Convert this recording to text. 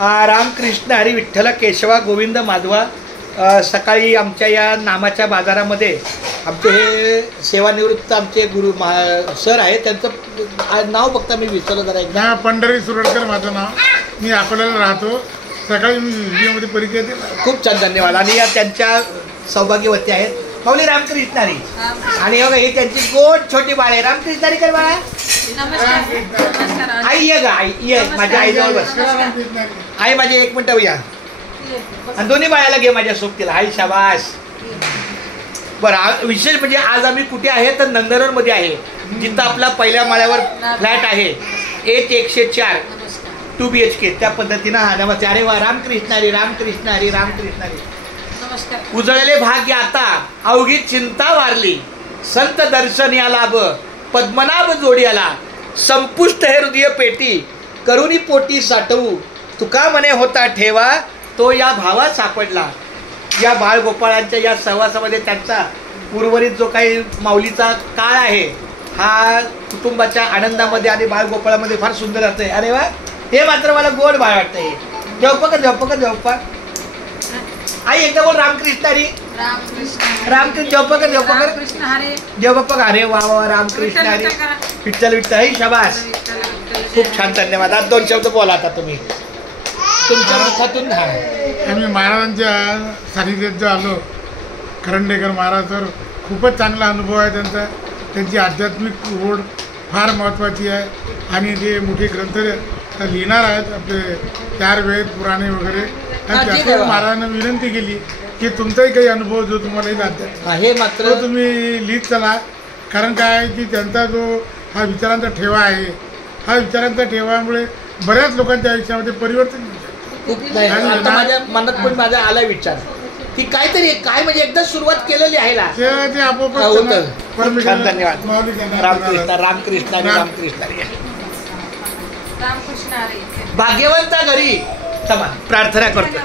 रामकृष्ण हरी विठ्ठल केशवा गोविंद माधवा. सकाळी आमच्या या नामाच्या बाजारामध्ये आमचे हे सेवानिवृत्त आमचे गुरु सर आहेत, त्यांचं नाव फक्त मी विचारलं जरा एकदा. पंढरी सुरडकर माझं नाव, मी अकोल्याला राहतो. सकाळी मी व्हिडिओमध्ये परिचय दिला. खूप छान, धन्यवाद. आणि या त्यांच्या सौभाग्यवती आहेत माऊली रामकृष्ण हरी. आणि बघा ही त्यांची गोड छोटी बाळ आहे. रामकृष्ण हरी कर बाळा. आई ये गा, आई ये माझ्या आईजवळ बस. आई माझी एक मिनिट या, आणि दोन्ही बाळाला घे माझ्या सोबतीला. आई शाबास. बरं, विशेष म्हणजे आज आम्ही कुठे आहे तर नंदनवर मध्ये आहे, जिथं आपला पहिल्या माळ्यावर फ्लॅट आहे. 104 2 BHK. त्या पद्धतीनं हा नमस्ते. अरे वा, रामकृष्ण हरी रामकृष्ण हरी रामकृष्ण हरी. उजळले भाग्य आता अवघी चिंता वारली, संत दर्शन या लाभ पद्मनाभ जोडियाला, संपुष्ट हे हृदय पेटी करुणी पोटी साठवू, तुका मने होता ठेवा तो या भावात सापडला. या बाळगोपाळांच्या या सहवासामध्ये त्यांचा उर्वरित जो काही माऊलीचा काळ आहे हा कुटुंबाच्या आनंदामध्ये आणि बाळगोपाळामध्ये फार सुंदर असते. अरे वा, हे मात्र मला गोड बाळ वाटतंय. जेवपा आई एकदा बोल रामकृष्ण हरी रामकृष्ण. जेवपा अरे वा वा, रामकृष्ण हरी विठ्ठल विठ्ठल. ही शाबास, खूप छान, धन्यवाद. आज 2 शब्द बोला आता तुम्ही तुमच्या मुखातून. आम्ही महाराजांच्या सानिध्यात जो आलो, करंडेकर महाराज सर, खूपच चांगला अनुभव आहे त्यांचा. त्यांची आध्यात्मिक ओढ फार महत्त्वाची आहे. आणि जे मोठे ग्रंथ लिहिणार आहेत आपले 4 वेद पुराणे वगैरे, त्याच्यावर महाराजांना विनंती केली की तुमचाही काही अनुभव जो तुम्हाला येईल हे मात्र तुम्ही लिहित चला. कारण काय की त्यांचा जो हा विचारांचा ठेवा आहे, हा विचारांचा ठेवामुळे बऱ्याच लोकांच्या आयुष्यामध्ये परिवर्तन खूप. आता माझ्या मनात पण माझा आला विचार की काहीतरी काय म्हणजे एकदा सुरुवात केलेली आहे ना, ते आपोआप होतं. धन्यवाद. रामकृष्ण रामकृष्ण आणि रामकृष्ण भाग्यवंता घरी. क्षमा प्रार्थना करतो.